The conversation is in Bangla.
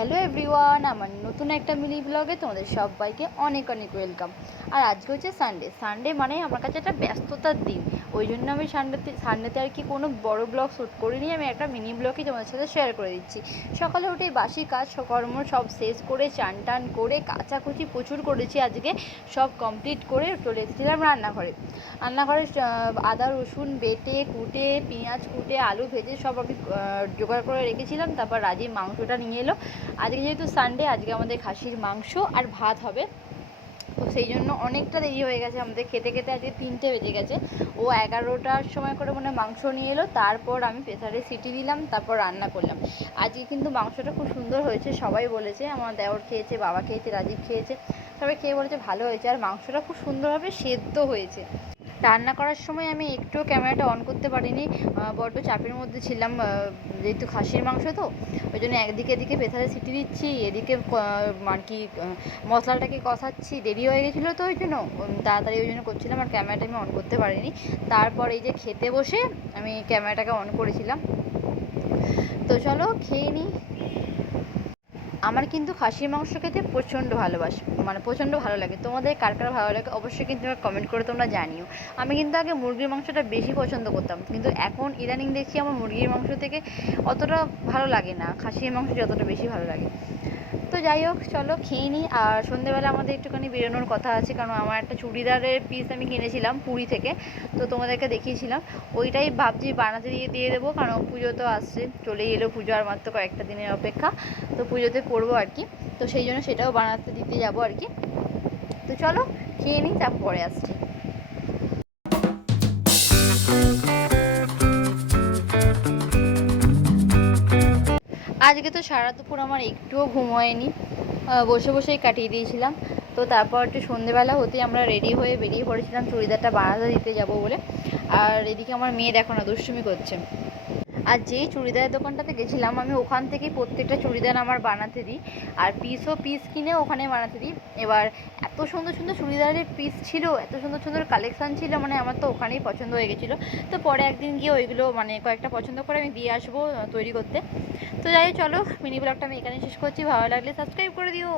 হ্যালো এভরিওয়ান, আমার নতুন একটা মিনি ব্লগে তোমাদের সবাইকে অনেক অনেক ওয়েলকাম। আর আজকে হচ্ছে সানডে। সানডে মানে আমার কাছে একটা ব্যস্ততার দিন। ওই জন্য আমি সানডেতে সানডেতে আর কি কোনো বড় ব্লগ শ্যুট করিনি। আমি একটা মিনি ব্লগই তোমাদের সাথে শেয়ার করে দিচ্ছি। সকালে উঠে বাসি কাজ কর্ম সব শেষ করে চান টান করে কাচাকুচি প্রচুর করেছি আজকে। সব কমপ্লিট করে চলে এসেছিলাম রান্নাঘরে। রান্নাঘরে আদা, রসুন বেটে, কুটে, পেঁয়াজ কুটে, আলু ভেজে সব আমি জোগাড় করে রেখেছিলাম। তারপর রাজি মাংসটা নিয়ে এলো। আজকে যেহেতু সানডে আজকে আমাদের খাসির মাংস আর ভাত হবে। তো সেই জন্য অনেকটা দেরি হয়ে গেছে আমাদের। খেতে খেতে আজকে তিনটে বেজে গেছে। ও এগারোটার সময় করে মনে মাংস নিয়ে এলো। তারপর আমি প্রেসারে সিটি দিলাম, তারপর রান্না করলাম। আজকে কিন্তু মাংসটা খুব সুন্দর হয়েছে, সবাই বলেছে। আমার দেওর খেয়েছে, বাবা খেয়েছে, রাজীব খেয়েছে। সবাই খেয়ে বলেছে ভালো হয়েছে। আর মাংসটা খুব সুন্দরভাবে সেদ্ধ হয়েছে। রান্না করার সময় আমি একটুও ক্যামেরাটা অন করতে পারিনি। বড্ড চাপের মধ্যে ছিলাম যেহেতু খাসির মাংস তো, ওই জন্য একদিকে এদিকে প্রেসারে সিটি দিচ্ছি, এদিকে আর কি মশলাটাকে কষাচ্ছি, দেরি হয়ে গেছিল তো ওই জন্য তাড়াতাড়ি ওই জন্য করছিলাম আর ক্যামেরাটা আমি অন করতে পারিনি। তারপর এই যে খেতে বসে আমি ক্যামেরাটাকে অন করেছিলাম। তো চলো খেয়ে নিই আমার কিন্তু খাসির মাংস খেতে প্রচণ্ড ভালোবাসি মানে প্রচণ্ড ভালো লাগে। তোমাদের কার কার ভালো লাগে অবশ্যই কিন্তু কমেন্ট করে তোমরা জানিও। আমি কিন্তু আগে মুরগির মাংসটা বেশি পছন্দ করতাম, কিন্তু এখন ইদানিং দেখছি আমার মুরগির মাংস থেকে অতটা ভালো লাগে না, খাসির মাংস যতটা বেশি ভালো লাগে। যাই হোক, চলো খেয়ে নিই আর সন্ধেবেলা আমাদের একটুখানি বেরোনোর কথা আছে, কারণ আমার একটা চুড়িদারের পিস আমি কিনেছিলাম পুরী থেকে, তো তোমাদেরকে দেখিয়েছিলাম। ওইটাই ভাবছি বানাতে দিয়ে দিয়ে দেবো, কারণ পুজো তো আসছে চলেই এলো পুজো আর মাত্র কয়েকটা দিনের অপেক্ষা, তো পুজোতে পরবো আর কি। তো সেই জন্য সেটাও বানাতে দিতে যাব আর কি। তো চলো, খেয়ে নিই তারপর পরে আসছি। আজকে তো সারা দুপুর আমার একটুও ঘুম হয়নি। বসে বসেই কাটিয়ে দিয়েছিলাম। তো তারপর একটু সন্ধেবেলা হতেই আমরা রেডি হয়ে বেরিয়ে পড়েছিলাম চুড়িদারটা বানাতে দিতে যাব বলে। আর এদিকে আমার মেয়ে দেখো না, দুষ্টুমি করছে। আর যেই চুড়িদারের দোকানটাতে গেছিলাম, আমি ওখান থেকেই প্রত্যেকটা চুড়িদার আমার বানাতে দিই। আর পিসও পিস কিনে ওখানে বানাতে দিই। এবার এত সুন্দর সুন্দর চুড়িদারের পিস ছিল, এত সুন্দর সুন্দর কালেকশান ছিল মানে আমার তো ওখানেই পছন্দ হয়ে গেছিল। তো পরে একদিন গিয়ে ওইগুলো মানে কয়েকটা পছন্দ করে আমি দিয়ে আসব তৈরি করতে। তো যাই চলো মিনি ব্লগটা আমি এখানে শেষ করছি। ভালো লাগলে সাবস্ক্রাইব করে দিও।